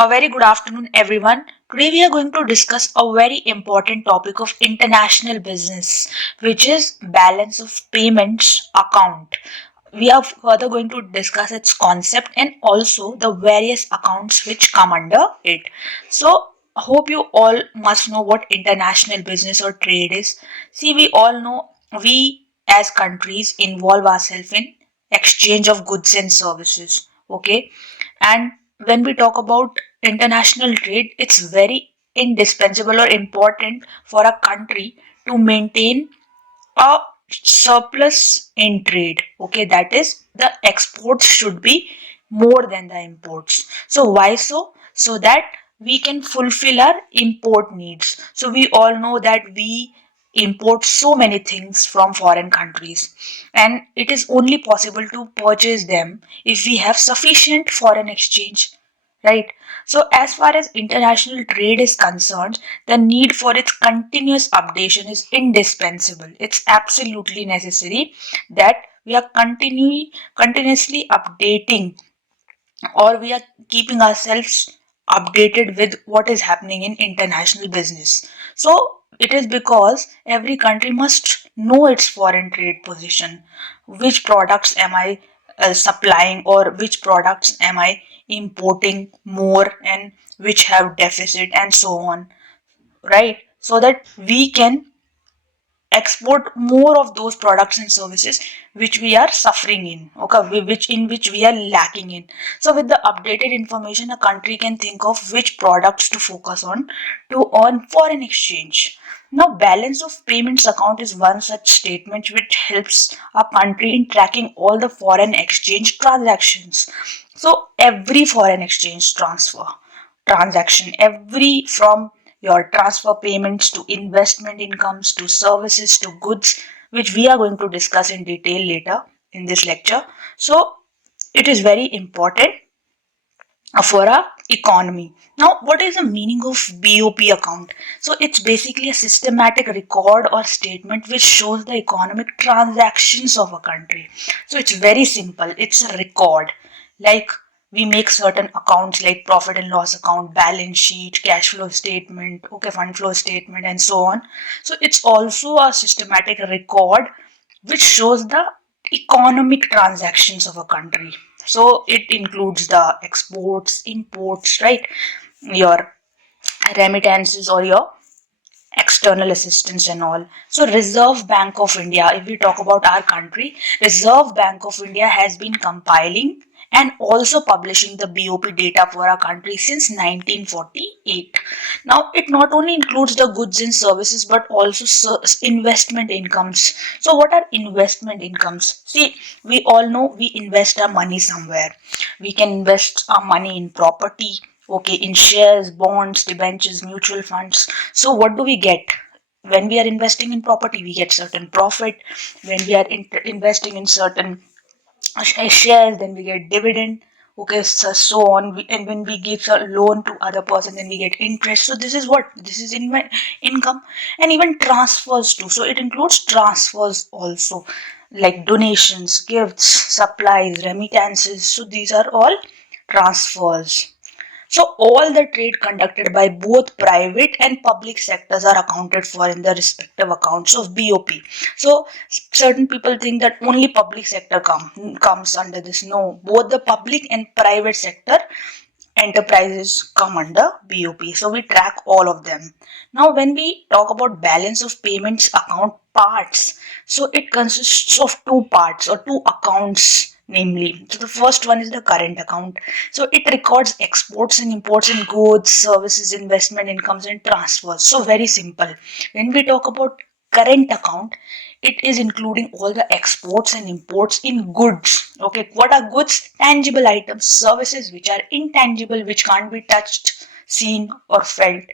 A very good afternoon, everyone. Today, we are going to discuss a very important topic of international business, which is balance of payments account. We are further going to discuss its concept and also the various accounts which come under it. So, I hope you all must know what international business or trade is. See, we all know we as countries involve ourselves in exchange of goods and services. Okay, and when we talk about international trade, it's very indispensable or important for a country to maintain a surplus in trade. Okay, that is, the exports should be more than the imports. So, why so? So that we can fulfill our import needs. So, we all know that we import so many things from foreign countries, and it is only possible to purchase them if we have sufficient foreign exchange, right? So as far as international trade is concerned, the need for its continuous updation is indispensable. It's absolutely necessary that we are continuously updating, or we are keeping ourselves updated with what is happening in international business. So it is because every country must know its foreign trade position. Which products am I supplying, or which products am I importing more, and which have deficit, and so on, right? So that we can export more of those products and services which we are suffering in, okay, which we are lacking in. So with the updated information, a country can think of which products to focus on to earn foreign exchange. Now, balance of payments account is one such statement which helps a country in tracking all the foreign exchange transactions. So every foreign exchange transaction, every, from your transfer payments to investment incomes to services to goods, which we are going to discuss in detail later in this lecture. So it is very important for our economy. Now, what is the meaning of BOP account? So it's basically a systematic record or statement which shows the economic transactions of a country. So it's very simple. It's a record. Like, we make certain accounts like profit and loss account, balance sheet, cash flow statement, okay, fund flow statement, and so on. So it's also a systematic record which shows the economic transactions of a country. So it includes the exports, imports, right? Your remittances or your external assistance and all. So Reserve Bank of India, if we talk about our country, Reserve Bank of India has been compiling and also publishing the BOP data for our country since 1948. Now, it not only includes the goods and services but also investment incomes. So, what are investment incomes? See, we all know we invest our money somewhere. We can invest our money in property, okay, in shares, bonds, debentures, mutual funds. So, what do we get? When we are investing in property, we get certain profit. When we are investing in certain shares, then we get dividend, okay, so on. And when we give a loan to other person, then we get interest. So this is what, this is income. And even transfers too, so it includes transfers also, like donations, gifts, supplies, remittances. So these are all transfers. So all the trade conducted by both private and public sectors are accounted for in the respective accounts of BOP. So certain people think that only public sector comes under this. No, both the public and private sector enterprises come under BOP. So we track all of them. Now when we talk about balance of payments account parts, so it consists of two parts or two accounts, namely. So the first one is the current account. So it records exports and imports in goods, services, investment incomes, and transfers. So very simple. When we talk about current account, it is including all the exports and imports in goods. Okay, what are goods? Tangible items, services which are intangible, which can't be touched, seen, or felt.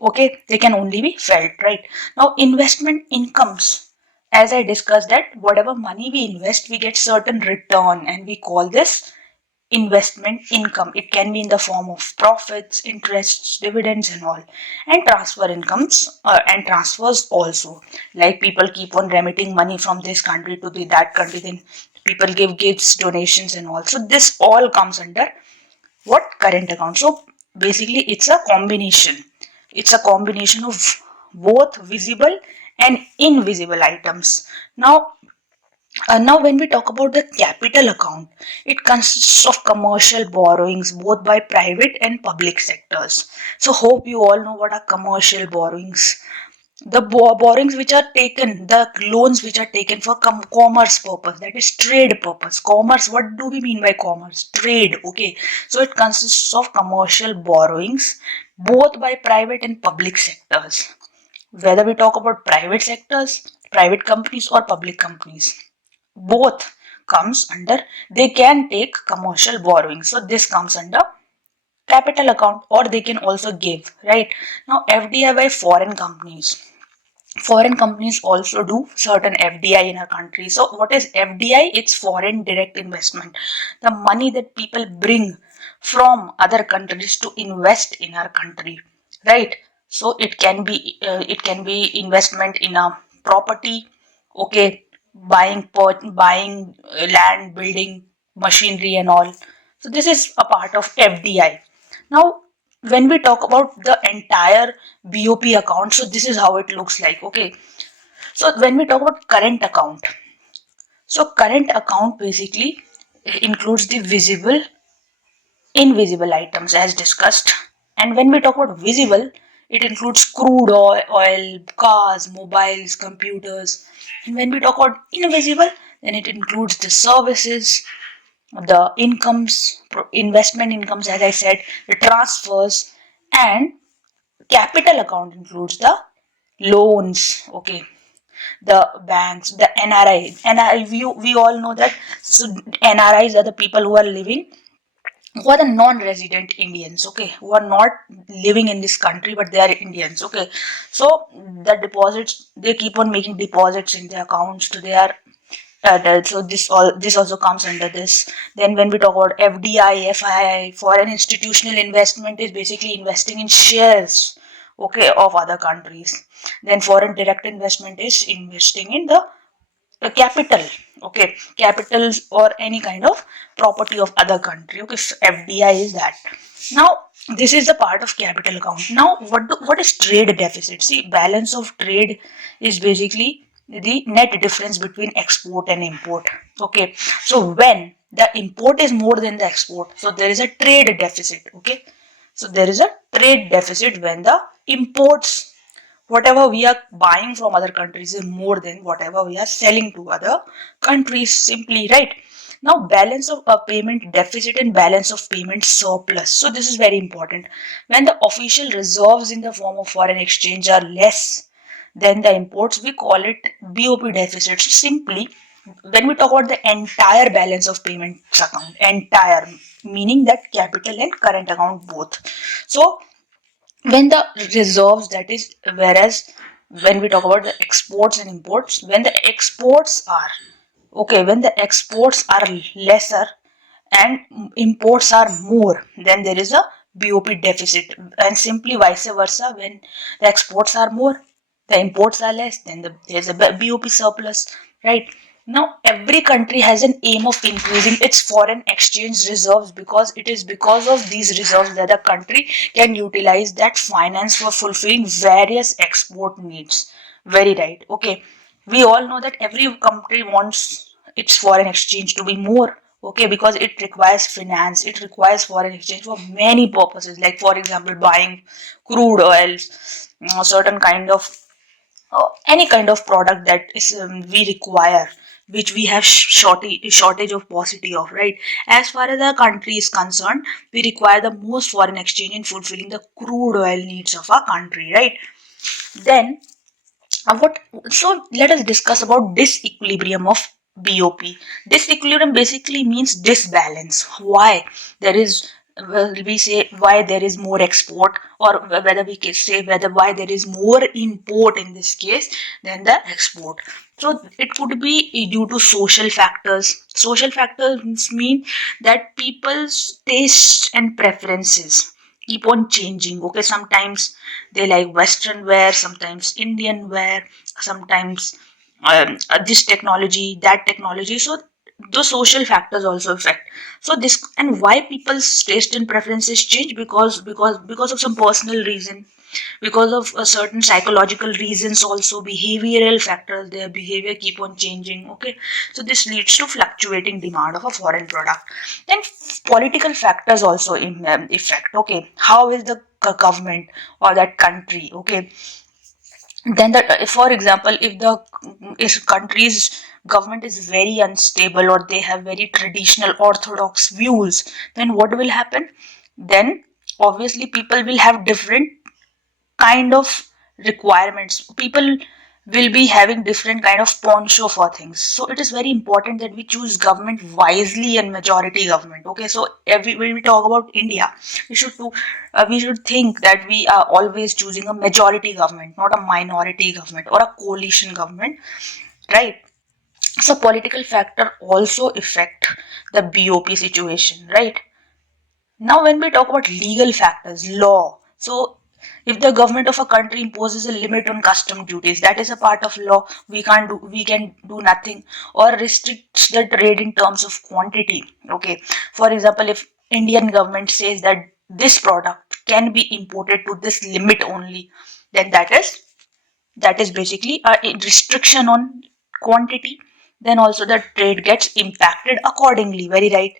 Okay, they can only be felt, right? Now, investment incomes. As I discussed, that whatever money we invest, we get certain return, and we call this investment income. It can be in the form of profits, interests, dividends, and all. And transfer incomes and transfers also. Like, people keep on remitting money from this country to that country, then people give gifts, donations, and all. So this all comes under what? Current account. So basically it's a combination. It's a combination of both visible and invisible items. Now, when we talk about the capital account, it consists of commercial borrowings both by private and public sectors. So, hope you all know what are commercial borrowings. The borrowings which are taken, the loans which are taken for commerce purpose, that is trade purpose. Commerce, what do we mean by commerce? Trade, okay. So, it consists of commercial borrowings both by private and public sectors. Whether we talk about private sectors, private companies, or public companies, both comes under, they can take commercial borrowing, so this comes under capital account, or they can also give, right? Now, FDI by foreign companies also do certain FDI in our country. So what is FDI? It's foreign direct investment, the money that people bring from other countries to invest in our country, right? So it can be investment in a property, okay, buying land, building machinery and all. So this is a part of FDI. Now, when we talk about the entire BOP account, so this is how it looks like, okay. So when we talk about current account, so current account basically includes the visible, invisible items as discussed. And when we talk about visible, it includes crude oil, cars, mobiles, computers. And when we talk about invisible, then it includes the services, the incomes, investment incomes, as I said, the transfers, and capital account includes the loans, okay, the banks, the NRI. We all know that, so NRIs are the people who are living, who are the non-resident Indians, okay, who are not living in this country but they are Indians, okay. So the deposits, they keep on making deposits in their accounts to their so this also comes under this. Then when we talk about FDI, FII, foreign institutional investment, is basically investing in shares, okay, of other countries. Then foreign direct investment is investing in the capital, okay, capitals or any kind of property of other country, okay. So FDI is that. Now, this is the part of capital account. Now, what is trade deficit? See, balance of trade is basically the net difference between export and import, okay. So when the import is more than the export, so there is a trade deficit, okay. So there is a trade deficit when the imports, whatever we are buying from other countries, is more than whatever we are selling to other countries, simply, right? Now, balance of a payment deficit and balance of payment surplus. So this is very important. When the official reserves in the form of foreign exchange are less than the imports, we call it BOP deficit. So simply, when we talk about the entire balance of payments account, entire meaning that capital and current account both. So when the reserves, that is, whereas when we talk about the exports and imports, when the exports are, okay, when the exports are lesser and imports are more, then there is a BOP deficit. And simply vice versa, when the exports are more, the imports are less, then there's a BOP surplus, right? Now, every country has an aim of increasing its foreign exchange reserves, because it is because of these reserves that the country can utilize that finance for fulfilling various export needs. Very right. Okay. We all know that every country wants its foreign exchange to be more, okay, because it requires finance, it requires foreign exchange for many purposes, like for example buying crude oils, certain kind of any kind of product that is we require, which we have shortage of paucity of, right? As far as our country is concerned, we require the most foreign exchange in fulfilling the crude oil needs of our country, right? Then what so let us discuss about disequilibrium of BOP. Disequilibrium basically means disbalance. Why there is, well, we say why there is more export, or whether we can say whether why there is more import in this case than the export. So it could be due to social factors. Social factors mean that people's tastes and preferences keep on changing, okay. Sometimes they like western wear, sometimes Indian wear, sometimes this technology, that technology. So those social factors also affect. So this, and why people's taste and preferences change, because of some personal reason, because of a certain psychological reasons, also behavioral factors, their behavior keep on changing. Okay, so this leads to fluctuating demand of a foreign product. Then political factors also affect. Okay, how is the government or that country? Okay, then that, for example, if the if country's government is very unstable, or they have very traditional orthodox views, then what will happen? Then obviously people will have different kind of requirements. People will be having different kind of poncho for things. So it is very important that we choose government wisely and majority government. Okay, so every when we talk about India, we should think that we are always choosing a majority government, not a minority government or a coalition government, right? So political factor also affect the BOP situation, right? Now, when we talk about legal factors, law, so if the government of a country imposes a limit on custom duties, that is a part of law. We can do nothing, or restricts the trade in terms of quantity. Okay, for example, if Indian government says that this product can be imported to this limit only, then that is basically a restriction on quantity. Then also the trade gets impacted accordingly, very right.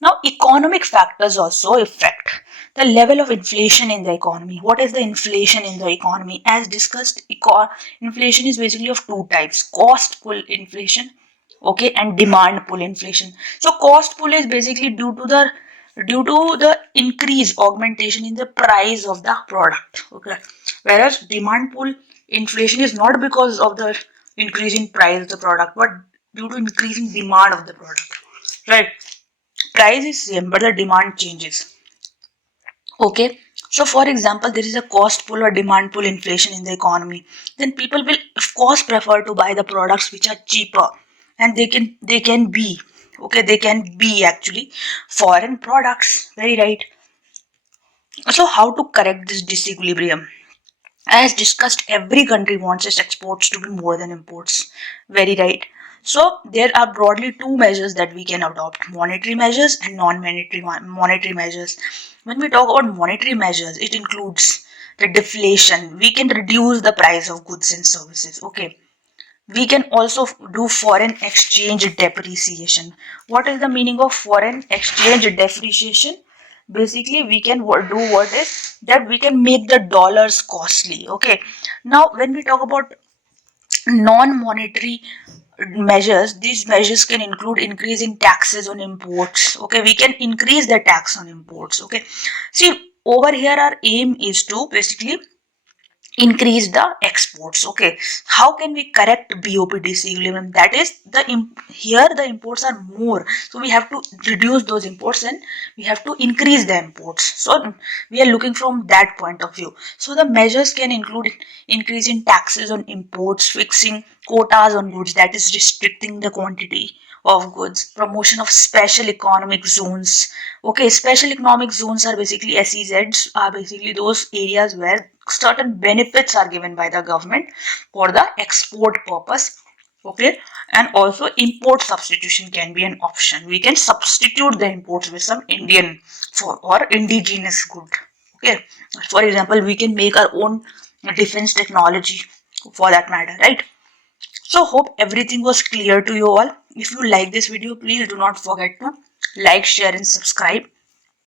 Now economic factors also affect the level of inflation in the economy. What is the inflation in the economy? As discussed, inflation is basically of two types: cost pull inflation, okay, and demand pull inflation. So cost pull is basically due to the increase, augmentation in the price of the product, okay, whereas demand pull inflation is not because of the increase in price of the product, but due to increasing demand of the product, right? Price is same, but the demand changes. Okay, so for example, there is a cost pull or demand pull inflation in the economy. Then people will of course prefer to buy the products which are cheaper, and they can be actually foreign products, very right. So how to correct this disequilibrium? As discussed, every country wants its exports to be more than imports. Very right. So there are broadly two measures that we can adopt: monetary measures and non-monetary monetary measures. When we talk about monetary measures, it includes the deflation. We can reduce the price of goods and services. Okay. We can also do foreign exchange depreciation. What is the meaning of foreign exchange depreciation? Basically, we can do what is that we can make the dollars costly. Okay. Now, when we talk about non-monetary measures, these measures can include increasing taxes on imports. Okay, we can increase the tax on imports. Okay, see, over here our aim is to basically increase the exports. Okay, how can we correct BOP disequilibrium? That is here the imports are more, so we have to reduce those imports and we have to increase the imports. So we are looking from that point of view. So the measures can include increasing taxes on imports, fixing quotas on goods, that is restricting the quantity of goods, promotion of special economic zones. Okay, special economic zones are basically SEZs, are basically those areas where certain benefits are given by the government for the export purpose. Okay, and also import substitution can be an option. We can substitute the imports with some Indian for or indigenous good. Okay, for example, we can make our own defense technology for that matter, right? So hope everything was clear to you all. If you like this video, please do not forget to like, share and subscribe.